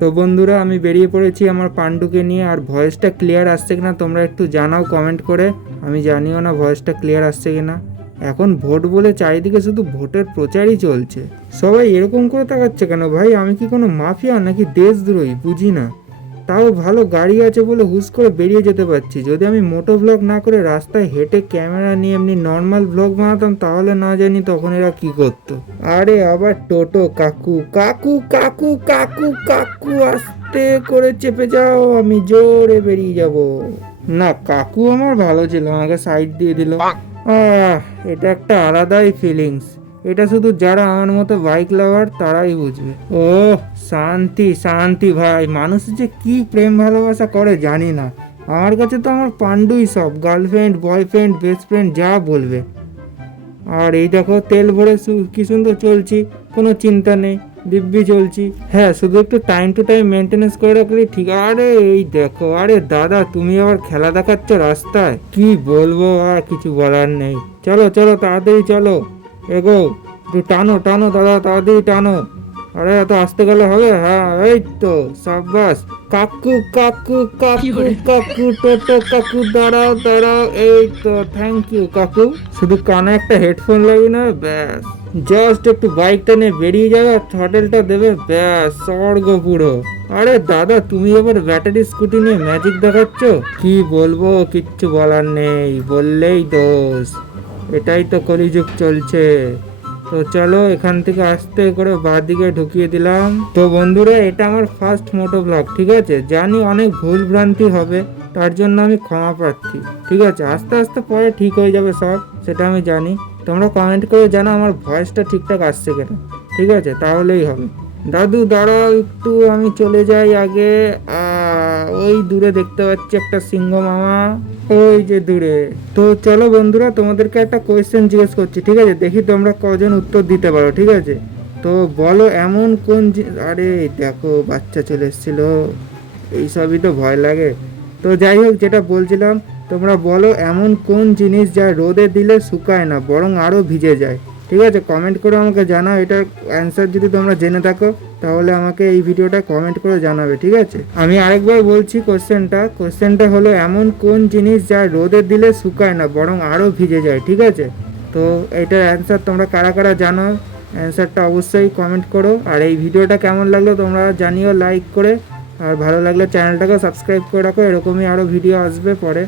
তো বন্ধুরা আমি বেরিয়ে পড়েছি আমার পাণ্ডুকে নিয়ে। আর ভয়েসটা ক্লিয়ার আসছে কিনা তোমরা একটু জানাও কমেন্ট করে। আমি জানিও না ভয়েসটা ক্লিয়ার আসছে কিনা। এখন ভোট বলে চারিদিকে শুধু ভোটের প্রচারই চলছে। সবাই এরকম করে তাকাচ্ছে কেন ভাই? আমি কি কোনো মাফিয়া নাকি দেশদ্রোহী বুঝি না। তাও ভালো গাড়ি আছে বলে হুস করে বেরিয়ে যেতে পারছি। যদি আমি মোটো ভ্লগ না করে রাস্তায় হেঁটে ক্যামেরা নিয়ে এমনি নর্মাল ভ্লগ বানাতাম তাহলে না জানি তখন এরা কি করতো। আরে আবার টোটো কাকু কাকু কাকু কাকু কাকু আস্তে করে চেপে যাও, আমি জোরে বেরিয়ে যাব। না কাকু আমার ভালো ছিল, আমাকে সাইড দিয়ে দিল। এটা একটা আলাদাই ফিলিংস। এটা শুধু যারা আমার মতো বাইক লাভার তারাই বুঝবে। ও শান্তি শান্তি ভাই, মানুষ যে কি প্রেম ভালোবাসা করে জানি না। আমার কাছে তো আমার পাণ্ডুই সব, গার্লফ্রেন্ড বয়ফ্রেন্ড বেস্ট ফ্রেন্ড যা বলবে। আর এই দেখো তেল ভরে কি সুন্দর চলছি, কোনো চিন্তা নেই, দিব্যি চলছি। হ্যাঁ শুধু একটু টাইম টু টাইম মেনটেনেন্স করে রাখলে ঠিক। আরে এই দেখো, আরে দাদা তুমি আবার খেলা দেখাচ্ছ রাস্তায়, কি বলবো, আর কিছু বলার নেই। চলো চলো তাড়াতাড়ি চলো, এগো, একটু টানো টানো দাদা, তাড়াতাড়ি টানো। আরে এত আসতে গেলে হবে? হ্যাঁ এই তো সাব্বাস। কাকু কাকু কাকু কাকু টোটো কাকু দাঁড়াও দাঁড়াও, এই তো থ্যাংক ইউ কাকু। শুধু কানে একটা হেডফোন লাগিয়ে না, ব্যাস জাস্ট একটু বাইকটা নিয়ে বেরিয়ে যাবে, থ্রটেলটা দেবে, ব্যাস স্বর্গ পুরো। আরে দাদা তুমি এবার ব্যাটারি স্কুটি নিয়ে ম্যাজিক দেখাচ্ছ, কি বলবো, কিচ্ছু বলার নেই, বললেই দোষ। এটাই তো কলিযুগ চলছে। তো চলো এখান থেকে আস্তে করে বাঁদিকে ঢুকিয়ে দিলাম। তো বন্ধুরা এটা আমার ফার্স্ট মোটো ব্লগ, ঠিক আছে? জানি অনেক ভুল ভ্রান্তি হবে, তার জন্য আমি ক্ষমা প্রার্থী। ঠিক আছে, আস্তে আস্তে পরে ঠিক হয়ে যাবে সব, সেটা আমি জানি। তোমরা কমেন্ট করে জানো আমার ভয়েসটা ঠিকঠাক আসছে কেন, ঠিক আছে? তাহলেই হবে। দাদু দাঁড়াও একটু, আমি চলে যাই আগে। ওই দূরে দেখতে পাচ্ছি একটা সিংহ মামা, ওই যে দূরে। তো চলো বন্ধুরা তোমাদেরকে একটা কোয়েশ্চেন জিজ্ঞেস করছি, ঠিক আছে? দেখি তোমরা কজন উত্তর দিতে পারো, ঠিক আছে? তো বলো এমন কোন আরে দেখো বাচ্চা চলে এসেছিল, এইসবই তো ভয় লাগে। তো যাই হোক, যেটা বলছিলাম, তোমরা বলো এমন কোন জিনিস যা রোদে দিলে শুকায় না বরং আরো ভিজে যায়। ঠিক আছে, কমেন্ট করে আমাকে জানাও। এটার অ্যান্সার যদি তোমরা জেনে থাকো তাহলে আমাকে এই ভিডিওটা কমেন্ট করে জানাবে, ঠিক আছে? আমি আরেকবার বলছি কোশ্চেনটা হলো এমন কোন জিনিস যা রোদে দিলে শুকায় না বরং আরো ভিজে যায়, ঠিক আছে? তো এটার অ্যান্সার তোমরা কারা কারা জানো, অ্যান্সারটা অবশ্যই কমেন্ট করো। আর এই ভিডিওটা কেমন লাগলো তোমরা জানিও লাইক করে। আর ভালো লাগলে চ্যানেলটাকে সাবস্ক্রাইব করে রাখো, এরকমই আরও ভিডিও আসবে পরে।